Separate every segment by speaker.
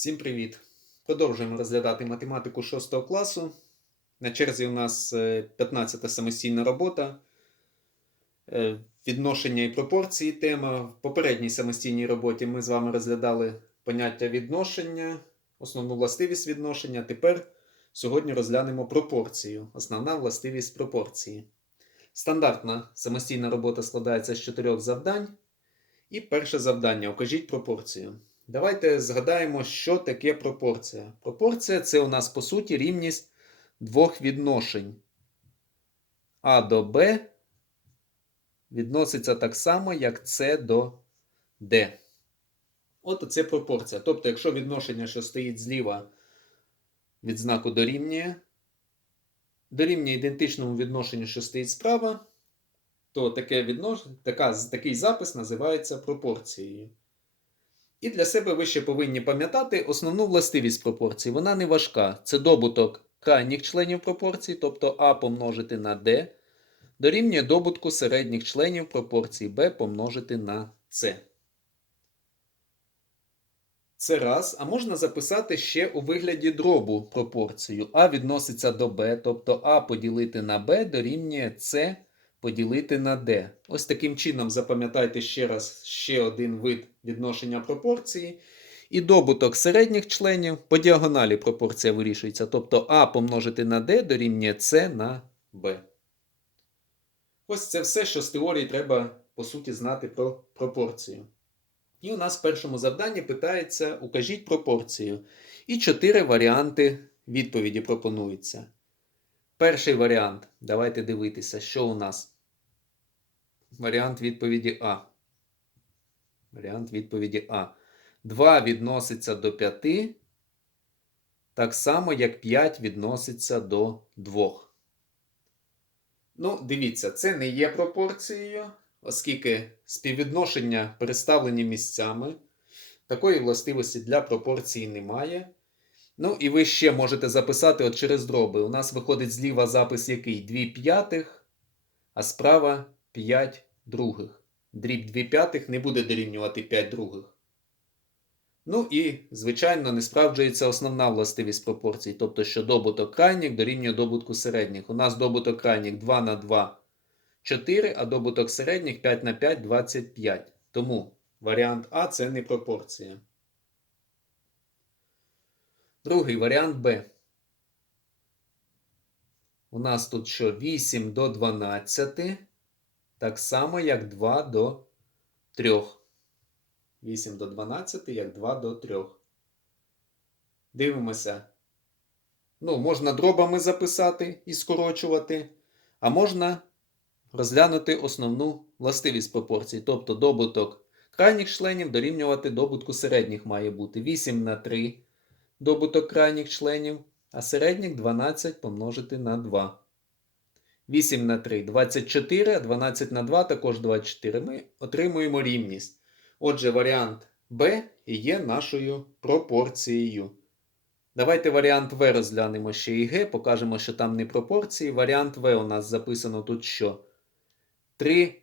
Speaker 1: Всім привіт! Продовжуємо розглядати математику 6 класу. На черзі у нас 15-та самостійна робота. Е, Відношення і пропорції тема. В попередній самостійній роботі ми з вами розглядали поняття відношення, основну властивість відношення. Тепер сьогодні розглянемо пропорцію, основна властивість пропорції. Стандартна самостійна робота складається з чотирьох завдань. І перше завдання окажіть пропорцію. Давайте згадаємо, що таке пропорція. Пропорція це у нас по суті рівність двох відношень. А до Б відноситься так само, як С до Д. От це пропорція. Тобто, якщо відношення, що стоїть зліва від знаку дорівнює, дорівнює ідентичному відношенню, що стоїть справа, то таке віднош... така, такий запис називається пропорцією. І для себе ви ще повинні пам'ятати основну властивість пропорції. Вона не важка. Це добуток крайніх членів пропорції, тобто А помножити на D, дорівнює добутку середніх членів пропорції B помножити на С. Це раз. А можна записати ще у вигляді дробу пропорцію. А відноситься до B, тобто А поділити на B дорівнює С поділити на d. Ось таким чином запам'ятайте ще раз ще один вид відношення пропорції. І добуток середніх членів по діагоналі пропорція вирішується. Тобто А помножити на d дорівнює С на b. Ось це все, що з теорії треба, по суті, знати про пропорцію. І у нас в першому завданні питається: укажіть пропорцію. І чотири варіанти відповіді пропонуються. Перший варіант. Давайте дивитися, що у нас. Варіант відповіді А. Варіант відповіді А. 2 відноситься до 5. Так само, як 5 відноситься до 2. Ну, дивіться, це не є пропорцією, оскільки співвідношення переставлені місцями. Такої властивості для пропорції немає. Ну, і ви ще можете записати от через дроби. У нас виходить зліва запис який? 2 п'ятих, а справа 5 других. Дріб 2 п'ятих не буде дорівнювати 5 других. Ну і, звичайно, не справджується основна властивість пропорцій, тобто, що добуток крайніх дорівнює добутку середніх. У нас добуток крайніх 2 на 2 4, а добуток середніх 5 на 5 25. Тому варіант А це не пропорція. Другий варіант Б. У нас тут що 8 до 12, так само, як 2 до 3. 8 до 12, як 2 до 3. Дивимося. Ну, можна дробами записати і скорочувати, а можна розглянути основну властивість пропорцій. Тобто добуток крайніх членів дорівнювати добутку середніх має бути 8 на 3 добуток крайніх членів, а середніх 12 помножити на 2. 8 на 3 24, 12 на 2 також 24. Ми отримуємо рівність. Отже, варіант Б є нашою пропорцією. Давайте варіант В розглянемо ще і Г, покажемо, що там не пропорції. Варіант В у нас записано тут що? 3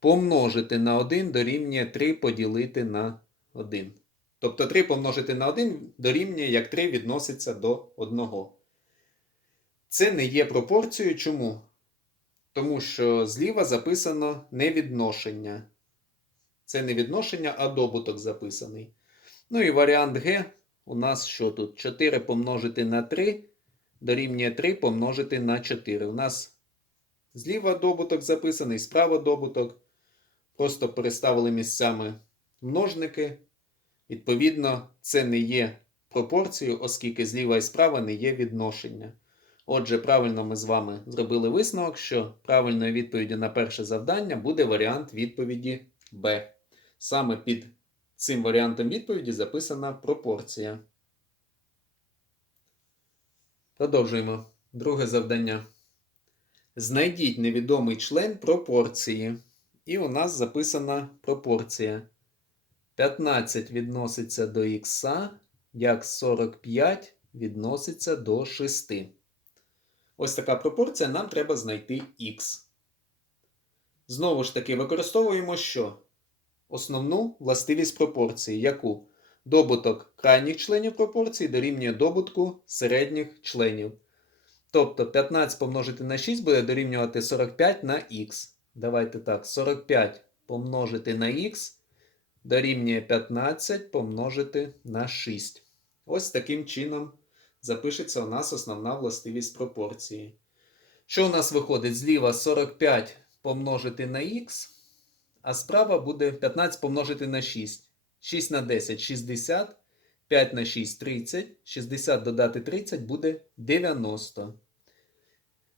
Speaker 1: помножити на 1 дорівнює 3 поділити на 1. Тобто 3 помножити на 1 дорівнює, як 3 відноситься до 1. Це не є пропорцією. Чому? Тому що зліва записано невідношення. Це не відношення, а добуток записаний. Ну і варіант Г у нас що тут? 4 помножити на 3 дорівнює 3 помножити на 4. У нас зліва добуток записаний, справа добуток. Просто переставили місцями множники. Відповідно, це не є пропорцією, оскільки зліва і справа не є відношення. Отже, правильно ми з вами зробили висновок, що правильною відповіддю на перше завдання буде варіант відповіді Б. Саме під цим варіантом відповіді записана пропорція. Продовжуємо. Друге завдання. Знайдіть невідомий член пропорції. І у нас записана пропорція. 15 відноситься до х, як 45 відноситься до 6. Ось така пропорція нам треба знайти х. Знову ж таки, використовуємо що? Основну властивість пропорції, яку добуток крайніх членів пропорції дорівнює добутку середніх членів. Тобто 15 помножити на 6 буде дорівнювати 45 на х. Давайте так, 45 помножити на х дорівнює 15 помножити на 6. Ось таким чином запишеться у нас основна властивість пропорції. Що у нас виходить? Зліва 45 помножити на х, а справа буде 15 помножити на 6. 6 на 10 60, 5 на 6 30, 60 додати 30 буде 90.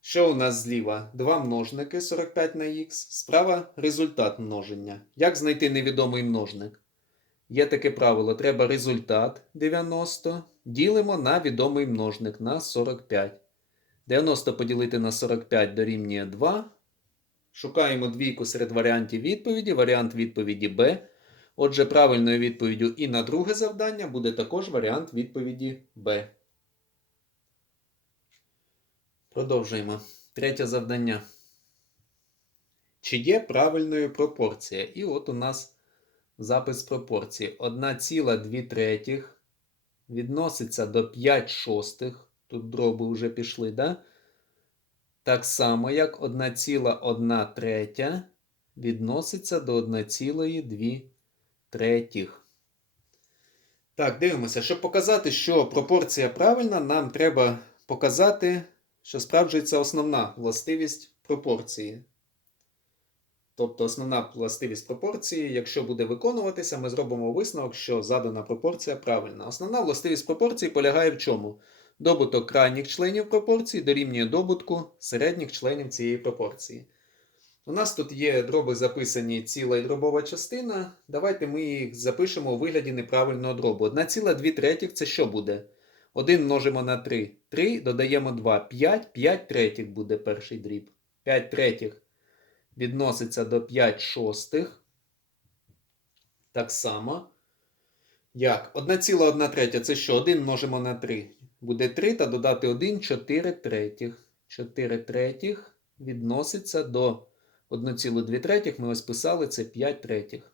Speaker 1: Що у нас зліва? Два множники 45 на х, справа результат множення. Як знайти невідомий множник? Є таке правило, треба результат 90 ділимо на відомий множник на 45. 90 поділити на 45 дорівнює 2. Шукаємо двійку серед варіантів відповіді. Варіант відповіді Б. Отже, правильною відповіддю і на друге завдання буде також варіант відповіді Б. Продовжуємо. Третє завдання. Чи є правильною пропорція? І от у нас запис пропорції. 1,2 третіх відноситься до 5 шостих. Тут дроби вже пішли, да? Так само, як 1,1 третя відноситься до 1,2 третіх. Так, дивимося. Щоб показати, що пропорція правильна, нам треба показати, що справджується основна властивість пропорції. Тобто основна властивість пропорції, якщо буде виконуватися, ми зробимо висновок, що задана пропорція правильна. Основна властивість пропорції полягає в чому? Добуток крайніх членів пропорції дорівнює добутку середніх членів цієї пропорції. У нас тут є дроби записані ціла і дробова частина. Давайте ми їх запишемо у вигляді неправильного дробу. 1,2 третіх це що буде? 1 множимо на 3. 3 додаємо 2. 5. 5 третіх буде перший дріб. 5 третіх відноситься до 5 шостих. Так само. Як? 1,1 третя це що? 1 множимо на 3. Буде 3 та додати 1 4 третіх. 4 третіх відноситься до 1,2 третіх. Ми ось писали це 5 третіх.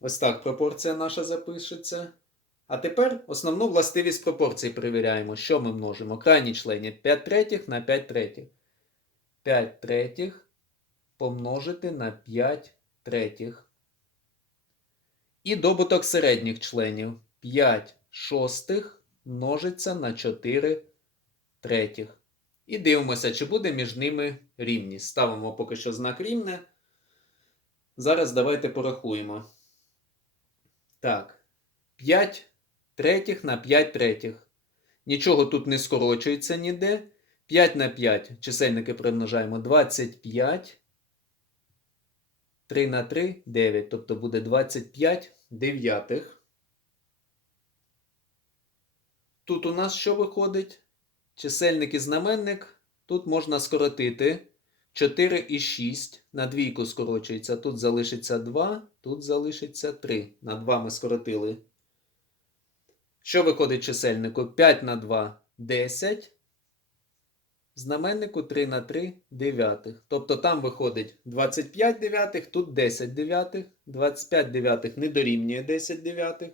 Speaker 1: Ось так пропорція наша запишеться. А тепер основну властивість пропорції перевіряємо. Що ми множимо? Крайні члені 5 третіх на 5 третіх. 5 третіх помножити на 5 третіх. І добуток середніх членів 5 шостих множиться на 4 третіх. І дивимося, чи буде між ними рівність. Ставимо поки що знак рівне. Зараз давайте порахуємо. Так, 5 третіх на 5 третіх. Нічого тут не скорочується ніде. 5 на 5 чисельники примножаємо 25. 3 на 3 9. Тобто буде 25 дев'ятих. Тут у нас що виходить? Чисельник і знаменник. Тут можна скоротити 4 і 6. На двійку скорочується. Тут залишиться 2, тут залишиться 3. На 2 ми скоротили. Що виходить чисельнику? 5 на 2 10. Знаменнику 3 на 3 дев'ятих. Тобто там виходить 25 дев'ятих, тут 10 дев'ятих. 25 дев'ятих не дорівнює 10 дев'ятих.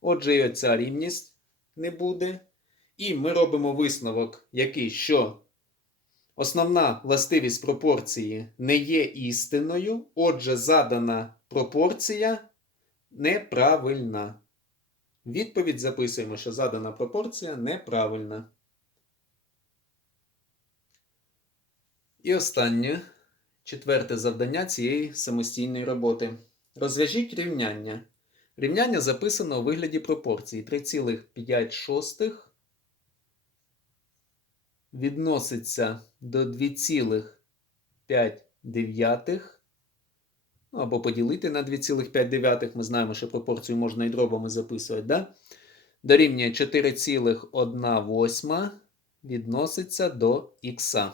Speaker 1: Отже, і оця рівність не буде. І ми робимо висновок, який що основна властивість пропорції не є істиною. Отже, задана пропорція неправильна. Відповідь записуємо, що задана пропорція неправильна. І останнє, четверте завдання цієї самостійної роботи. Розв'яжіть рівняння. Рівняння записано у вигляді пропорції 3,5 відноситься до 2,5. Ну, або поділити на 2,5. Ми знаємо, що пропорцію можна і дробами записувати. Да? Дорівнює 4,1 відноситься до х.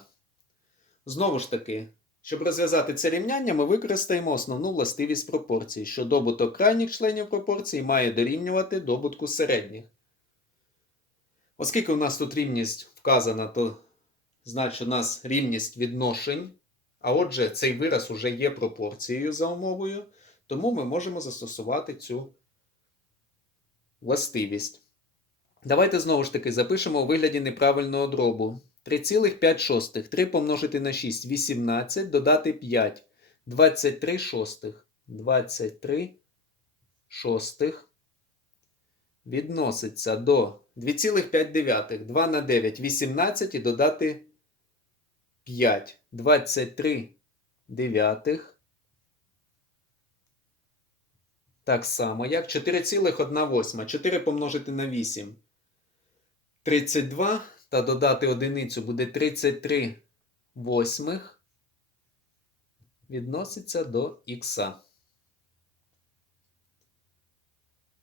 Speaker 1: Знову ж таки, щоб розв'язати це рівняння, ми використаємо основну властивість пропорції, що добуток крайніх членів пропорції має дорівнювати добутку середніх. Оскільки у нас тут рівність вказана, то значить у нас рівність відношень. А отже, цей вираз уже є пропорцією за умовою. Тому ми можемо застосувати цю властивість. Давайте знову ж таки запишемо у вигляді неправильного дробу. 3,5 3 помножити на 6 18, додати 5. 23 шостих. 23 шостих відноситься до 2,5. 2 на 9 18 і додати 5. 23 дев'ятих. Так само, як 4,1. 4 помножити на 8. 32 та додати одиницю буде 33 восьмих. Відноситься до х.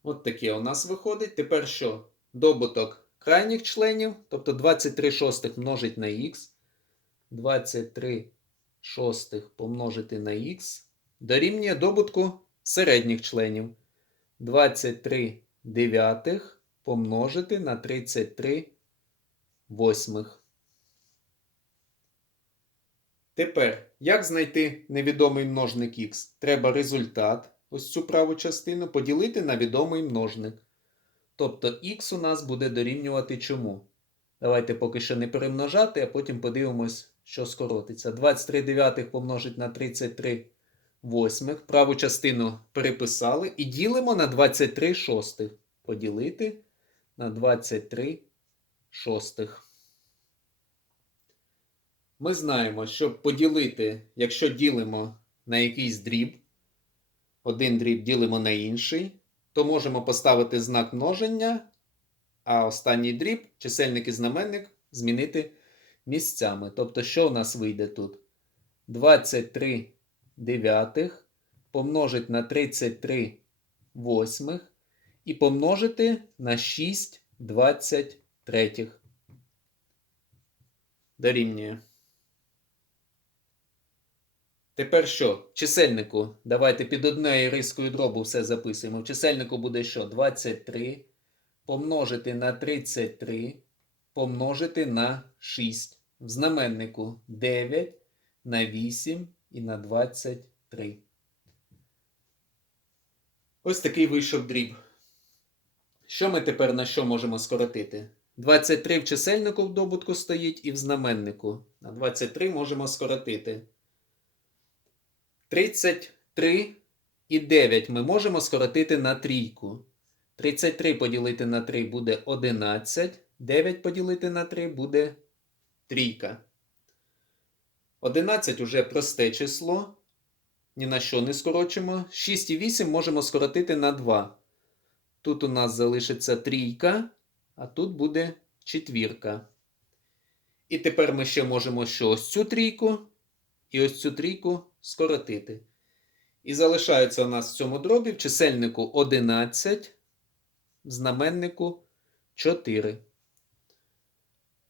Speaker 1: От таке у нас виходить. Тепер що? Добуток крайніх членів, тобто 23 шостих множить на х. 23 шостих помножити на х дорівнює добутку середніх членів. 23 дев'ятих помножити на 33 восьмих. Тепер, як знайти невідомий множник х? Треба результат, ось цю праву частину, поділити на відомий множник. Тобто х у нас буде дорівнювати чому? Давайте поки що не перемножати, а потім подивимось, що скоротиться. 23 дев'ятих помножить на 33 восьмих. Праву частину переписали і ділимо на 23 шостих. Поділити на 23 шостих. Ми знаємо, щоб поділити, якщо ділимо на якийсь дріб, один дріб ділимо на інший, то можемо поставити знак множення, а останній дріб, чисельник і знаменник, змінити місцями. Тобто, що у нас вийде тут? 23 дев'ятих помножить на 33 восьмих і помножити на 6 23. Дорівнює. Тепер що? Чисельнику. Давайте під однією рискою дробу все записуємо. В чисельнику буде що? 23 помножити на 33 помножити на 6. В знаменнику 9 на 8 і на 23. Ось такий вийшов дріб. Що ми тепер на що можемо скоротити? 23 в чисельнику в добутку стоїть і в знаменнику. На 23 можемо скоротити. 33 і 9 ми можемо скоротити на трійку. 33 поділити на 3 буде 11. 9 поділити на 3 буде трійка. 11 уже просте число. Ні на що не скорочимо. 6 і 8 можемо скоротити на 2. Тут у нас залишиться трійка, а тут буде четвірка. І тепер ми ще можемо що ось цю трійку і ось цю трійку скоротити. І залишається у нас в цьому дробі в чисельнику 11, в знаменнику 4.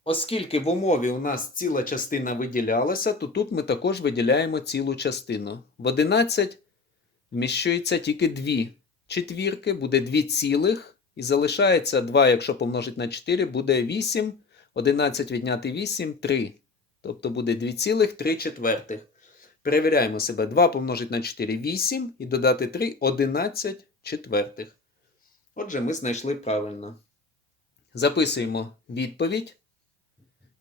Speaker 1: Оскільки в умові у нас ціла частина виділялася, то тут ми також виділяємо цілу частину. В 11 вміщується тільки 2 четвірки, буде 2 цілих. І залишається 2, якщо помножити на 4, буде 8. 11 відняти 8 3. Тобто буде 2,3 четвертих. Перевіряємо себе. 2 помножити на 4 8 і додати 3 11 четвертих. Отже, ми знайшли правильно. Записуємо відповідь.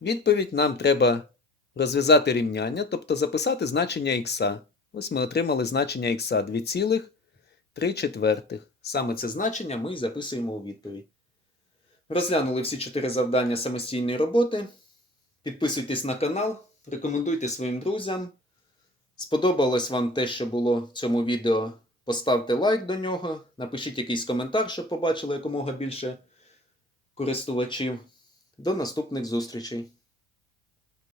Speaker 1: Відповідь нам треба розв'язати рівняння, тобто записати значення х. Ось ми отримали значення х 2,3 четвертих. Саме це значення ми і записуємо у відповідь. Розглянули всі чотири завдання самостійної роботи. Підписуйтесь на канал, рекомендуйте своїм друзям. Сподобалось вам те, що було в цьому відео. Поставте лайк до нього, напишіть якийсь коментар, щоб побачили якомога більше користувачів. До наступних зустрічей!